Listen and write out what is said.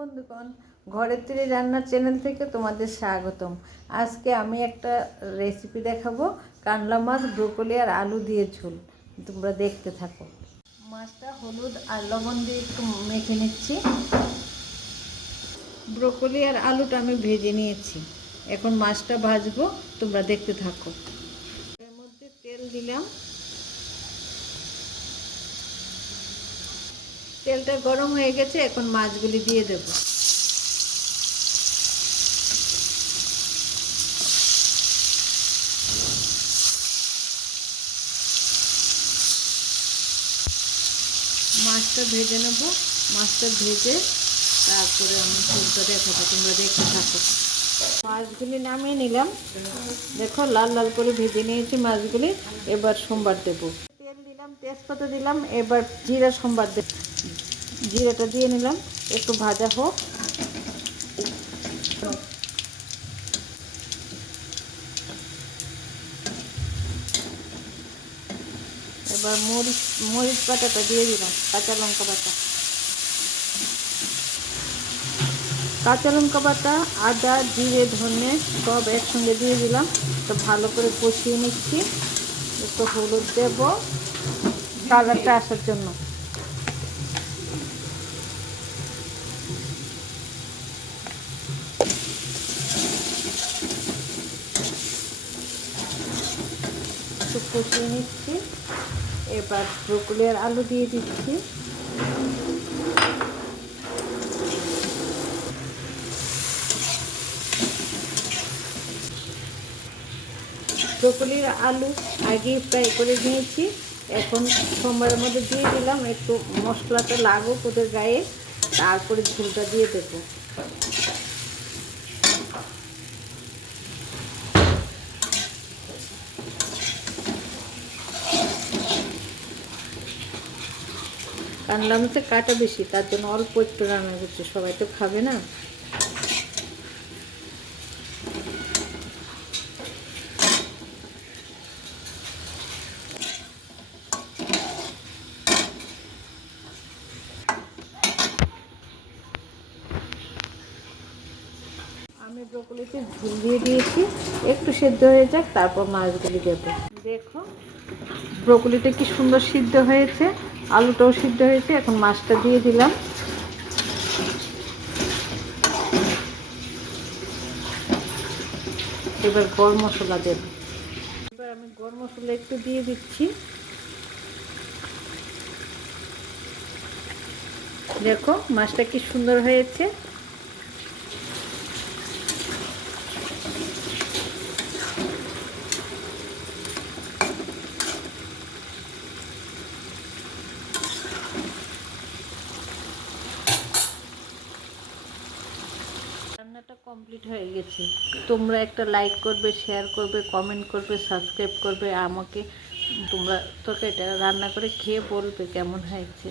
বন্ধুগণ, ঘরের তৈরি রান্নার চ্যানেল থেকে তোমাদের স্বাগতম। আজকে আমি একটা রেসিপি দেখাবো, কানলা মাছ, ব্রোকলি আর আলু দিয়ে ঝোল। তোমরা দেখতে থাকো। মাছটা হলুদ আর লবণ দিয়ে একটু মেখে নিচ্ছি। ব্রোকলি আর আলুটা আমি ভেজে নিয়েছি, এখন মাছটা ভাজবো, তোমরা দেখতে থাকো। এর মধ্যে তেল দিলাম, তেলটা গরম হয়ে গেছে, এখন মাছগুলি দিয়ে দেব। মাছটা ভেজে নেব, মাছটা ভেজে তারপরে আমি ঝোলটা দেখাবো, তোমরা দেখতে থাকো। মাছগুলি নামিয়ে নিলাম, দেখো লাল লাল করে ভেজে নিয়েছি মাছগুলি। এবার সোমবার দেবো, তেল দিলাম, তেজপাতা দিলাম, এবার জিরা সোমবার দেব। জিরাটা দিয়ে নিলাম, একটু ভাজা হোক। এবার মরিচ বাটাটা দিয়ে দিলাম, কাঁচা লঙ্কা বাটা, আদা, জিরে, ধনে সব একসঙ্গে দিয়ে দিলাম। তো ভালো করে কষিয়ে নিচ্ছি। একটু হলুদ দেব কালারটা আসার জন্য। একটু কষিয়ে নিচ্ছি। এবার ব্রোকলি আর আলু দিয়ে দিচ্ছি। ব্রোকলির আলু আগে ফ্রাই করে নিয়েছি, এখন সোমবারের মধ্যে দিয়ে দিলাম। একটু মশলাটা লাগুক ওদের গায়ে, তারপরে ঝোলটা দিয়ে দেবো। কানলা মাছের কাটা বেশি, তার জন্য অল্প একটু রান্না করছি, সবাই তো খাবে না। আমি ব্রোকলিতে ঝোল দিয়ে দিয়েছি, একটু সেদ্ধ হয়ে যাক, তারপর মাছগুলি দেবো। দেখো ব্রোকলিটা কি সুন্দর সিদ্ধ হয়েছে, আলুটাও সিদ্ধ হয়েছে। এখন মাছটা দিয়ে দিলাম। এবার গরম মশলা দেব। এবার আমি গরম মশলা একটু দিয়ে দিচ্ছি। দেখো মাছটা কি সুন্দর হয়েছে। রান্নাটা কমপ্লিট হয়ে গেছে। তোমরা একটা লাইক করবে, শেয়ার করবে, কমেন্ট করবে, সাবস্ক্রাইব করবে। আমাকে তোমরা তরকারিটা রান্না করে খেয়ে বলবে কেমন হয়েছে।